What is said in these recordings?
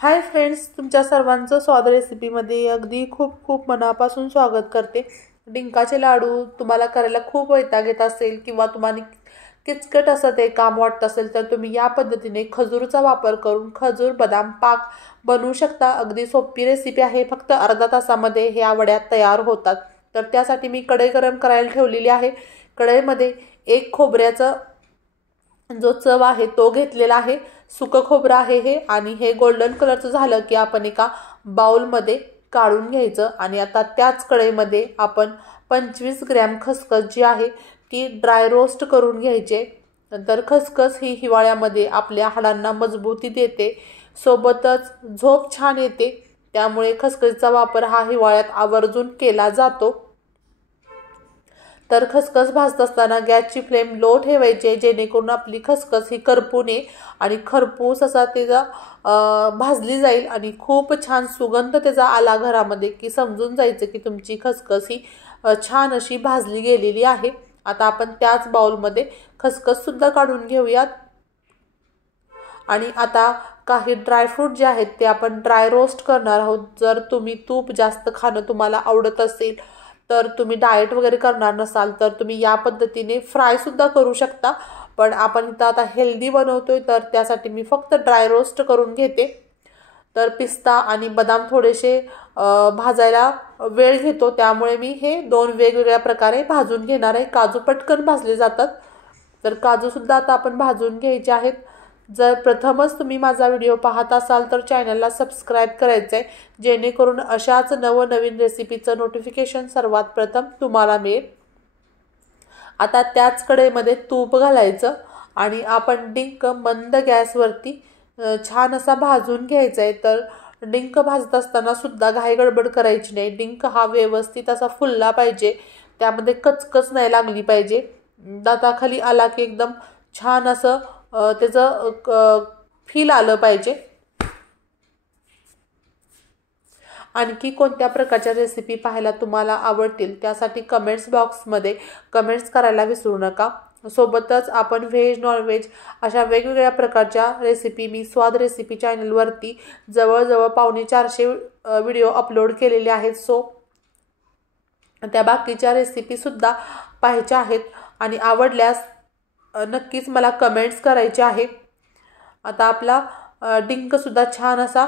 Hi friends, तुमच्या सर्वांचं स्वाद रेसिपीमध्ये अगदी खूप खूप मनापासून स्वागत करते। डिंकाचे लाडू तुम्हाला करायला खूप वैताग येत असेल किंवा तुम्हाला किचकट असं ते काम वाटत असेल तर तुम्ही या पद्धतीने खजूरचा वापर करून खजूर बदाम पाक बनवू शकता। अगदी सोपी रेसिपी आहे, फक्त अर्धा तासामध्ये ह्या वड्या तयार होतात। तर त्यासाठी मी कढई गरम करायला ठेवलेली आहे। कढईमध्ये एक खोबऱ्याचा जो चव आहे तो घेतलेला आहे, सुकं खोबरं आहे हे, आणि हे गोल्डन कलरचं झालं की आपण एका बाउलमध्ये काढून घ्यायचं। आणि आता त्याच कढईमध्ये आपण 25 ग्रॅम खसखस जी आहे ती ड्राय रोस्ट करून घ्यायचे। नंतर खसखस ही हिवाळ्यामध्ये आपल्या हाडांना मजबूती देते, सोबतच झोप छान येते, त्यामुळे खसखसचा वापर हा हिवाळ्यात आवर्जून केला जातो। तर खसखस भाजत असताना गॅसची फ्लेम लो ठेवायची, जेणेकरून आपली खसखस ही करपू नये आणि खरपूस असा त्याचा भाजली जाईल आणि खूप छान सुगंध त्याचा आला घरामध्ये की समजून जायचं की तुमची खसखस ही छान अशी भाजली गेलेली आहे। आता आपण त्याच बाउलमध्ये खसखस सुद्धा काढून घेऊयात। आणि आता काही ड्रायफ्रूट जे आहेत ते आपण ड्राय रोस्ट करणार आहोत। जर तुम्ही तूप जास्त खाणं तुम्हाला आवडत असेल, तर तुम्ही डाएट वगैरे करणार नसाल तर तुम्ही या पद्धतीने फ्राय सुद्धा करू शकता, पण आपण इथं आता हेल्दी बनवतोय तर त्यासाठी मी फक्त ड्राय रोस्ट करून घेते। तर पिस्ता आणि बदाम थोडेसे भाजायला वेळ घेतो, त्यामुळे मी हे दोन वेगवेगळ्या प्रकारे भाजून घेणार आहे। काजू पटकन भाजले जातात, तर काजू सुद्धा आता आपण भाजून घ्यायचे आहेत। जर प्रथमच तुम्ही माझा व्हिडिओ पाहत असाल तर चॅनलला सबस्क्राइब करायचं आहे, जेणेकरून अशाच नवनवीन रेसिपीचं नोटिफिकेशन सर्वात प्रथम तुम्हाला मिळेल। आता त्याच कढईमध्ये तूप घालायचं आणि आपण डिंक मंद गॅसवरती छान असा भाजून घ्यायचा आहे। तर डिंक भाजत असताना सुद्धा घाई गडबड करायची नाही। डिंक हा व्यवस्थित असा फुलला पाहिजे, त्यामध्ये कचकच नाही लागली पाहिजे। दाताखाली आला की एकदम छान असं त्याचं फील आलं पाहिजे। आणखी कोणत्या प्रकारच्या रेसिपी पाहायला तुम्हाला आवडतील त्यासाठी कमेंट्स बॉक्समध्ये कमेंट्स करायला विसरू नका। सोबतच आपण व्हेज नॉनव्हेज अशा वेगवेगळ्या प्रकारच्या रेसिपी मी स्वाद रेसिपी चॅनलवरती जवळजवळ 450 व्हिडिओ अपलोड केलेले आहेत। सो त्या बाकीच्या रेसिपीसुद्धा पाहायच्या आहेत आणि आवडल्यास नक्कीच मला कमेंट्स करायचे आहे। आता आपला डिंकसुद्धा छान असा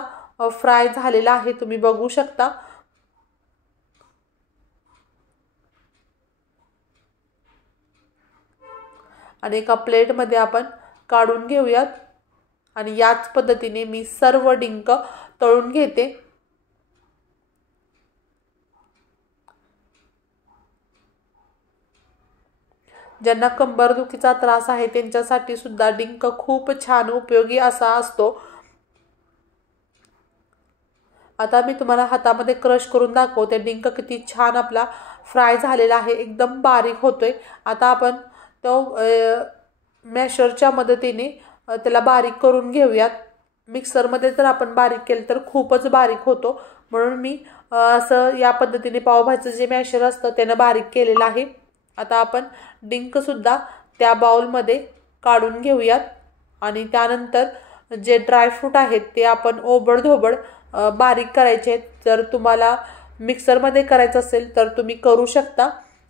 फ्राय झालेला आहे, तुम्ही बघू शकता। आणि एका प्लेटमध्ये आपण काढून घेऊयात आणि याच पद्धतीने मी सर्व डिंक तळून घेते। ज्यांना कंबरदुखीचा त्रास आहे त्यांच्यासाठी सुद्धा डिंक खूप छान उपयोगी असा असतो। आता मी तुम्हाला हातामध्ये क्रश करून दाखवते। डिंक किती छान आपला फ्राय झालेला आहे, एकदम बारीक होतोय। आता आपण तो मॅशरच्या मदतीने त्याला बारीक करून घेऊयात। मिक्सरमध्ये जर आपण बारीक केलं तर खूपच बारीक होतो, म्हणून मी असं या पद्धतीने पावभाजीचं जे मॅशर असतं त्यानं बारीक केलेलं आहे। आता आपण डिंकसुद्धा त्या बाउलमध्ये काढून घेऊयात आणि त्यानंतर जे ड्रायफ्रूट आहेत ते आपण ओबडधोबड बारीक करायचे आहेत। जर तुम्हाला मिक्सरमध्ये करायचं असेल तर तुम्ही करू शकता,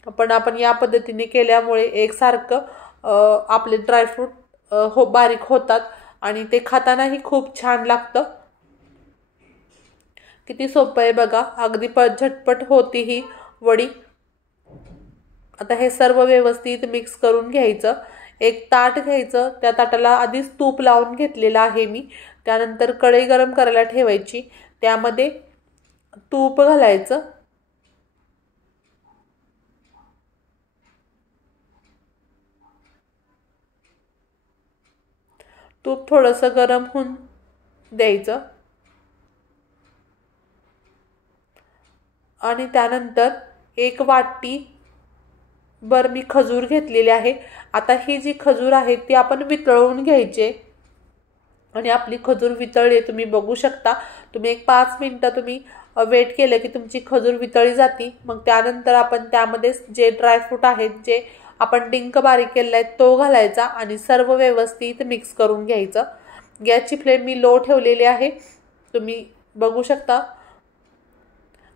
पण आपण या पद्धतीने केल्यामुळे एकसारखं आपले ड्रायफ्रूट बारीक होतात आणि ते खातानाही खूप छान लागतं। किती सोपं आहे बघा, अगदी झटपट होती ही वडी। आता हे सर्व व्यवस्थित मिक्स करून घ्यायचं। एक ताट घ्यायचं, त्या ताटाला आधीच तूप लावून घेतलेलं आहे मी। त्यानंतर कढई गरम करायला ठेवायची, त्यामध्ये तूप घालायचं। तूप थोडंसं गरम होऊन द्यायचं आणि त्यानंतर एक वाटी भर मी खजूर घेतलेली आहे। आता ही जी खजूर आहे ती आपण वितळवून घ्यायचे आणि आपली खजूर वितळली तुम्ही बघू शकता। तुम्ही एक 5 मिनिटं तुम्ही वेट केलं की तुमची खजूर वितळली जाती। मग त्यानंतर आपण त्यामध्ये जे ड्रायफ्रूट आहेत, जे आपण डिंक बारीक केलेला आहे तो घालायचा आणि सर्व व्यवस्थित मिक्स करून घ्यायचं। गॅसची फ्लेम मी लो ठेवलेली आहे तुम्ही बघू शकता।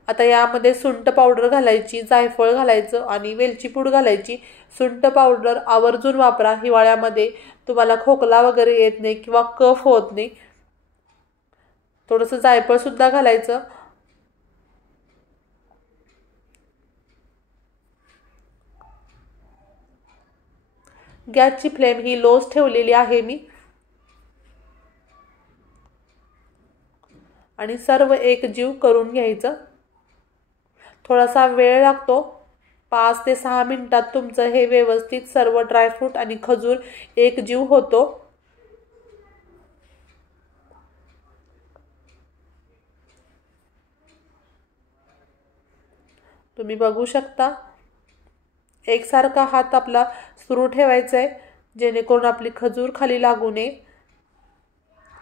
आता यामध्ये सुंठ पावडर घालायची, जायफळ घालायचं आणि वेलची पूड घालायची। सुंठ पावडर आवर्जून वापरा, हिवाळ्यामध्ये तुम्हाला खोकला वगैरे येत नाही किंवा कफ होत नाही। थोडंसं जायफळ सुद्धा घालायचं। गॅसची फ्लेम ही लोच ठेवलेली आहे मी आणि सर्व एकजीव करून घ्यायचं। थोडासा वेळ लागतो, 5 ते 6 मिनिटात तुमचं हे व्यवस्थित सर्व ड्रायफ्रूट आणि खजूर एकजीव होतो। तुम्ही बघू शकता। एकसारखा हात आपला सुरू ठेवायचा आहे जेणेकरून आपली खजूर खाली लागू नये।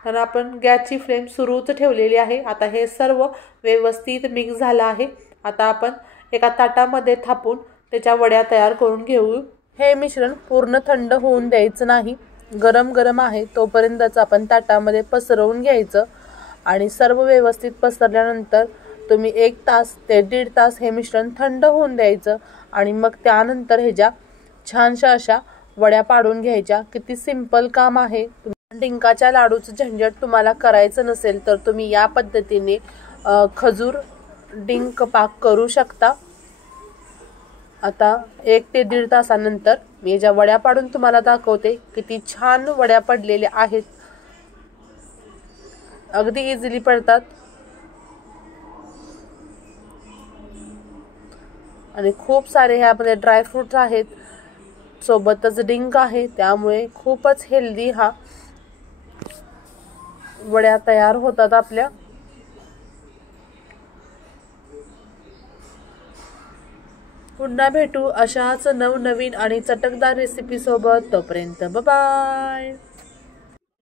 आणि आपण गॅसची फ्लेम सुरूच ठेवलेली आहे। आता हे सर्व व्यवस्थित मिक्स झालं आहे। आता आपण एका ताटामध्ये थापून त्याच्या वड्या तयार करून घेऊ। हे मिश्रण पूर्ण थंड होऊन द्यायचं नाही, गरम गरम आहे तोपर्यंतच आपण ताटामध्ये पसरवून घ्यायचं आणि सर्व व्यवस्थित पसरल्यानंतर तुम्ही 1 तास ते 1.5 तास हे मिश्रण थंड होऊन द्यायचं आणि मग त्यानंतर ह्याच्या छानशा अशा वड्या पाडून घ्यायच्या। किती सिंपल काम आहे। डिंकाच्या लाडूचं झंझट तुम्हाला करायचं नसेल तर तुम्ही या पद्धतीने खजूर डिंक पाक करू शकता। आता 1 ते 1.5 तासानंतर मी ज्या वड्या पाडून तुम्हाला दाखवते, किती छान वड्या पडलेल्या आहेत। अगदी इझिली पडतात आणि खूप सारे ह्यामध्ये ड्रायफ्रूट्स आहेत, सोबतच डिंक आहे, त्यामुळे खूपच हेल्दी हा वड्या तयार होतात आपल्या। पुन्हा भेटू अशाच नवनवीन आणि चटकदार रेसिपी सोबत। तोपर्यंत बाय बाय।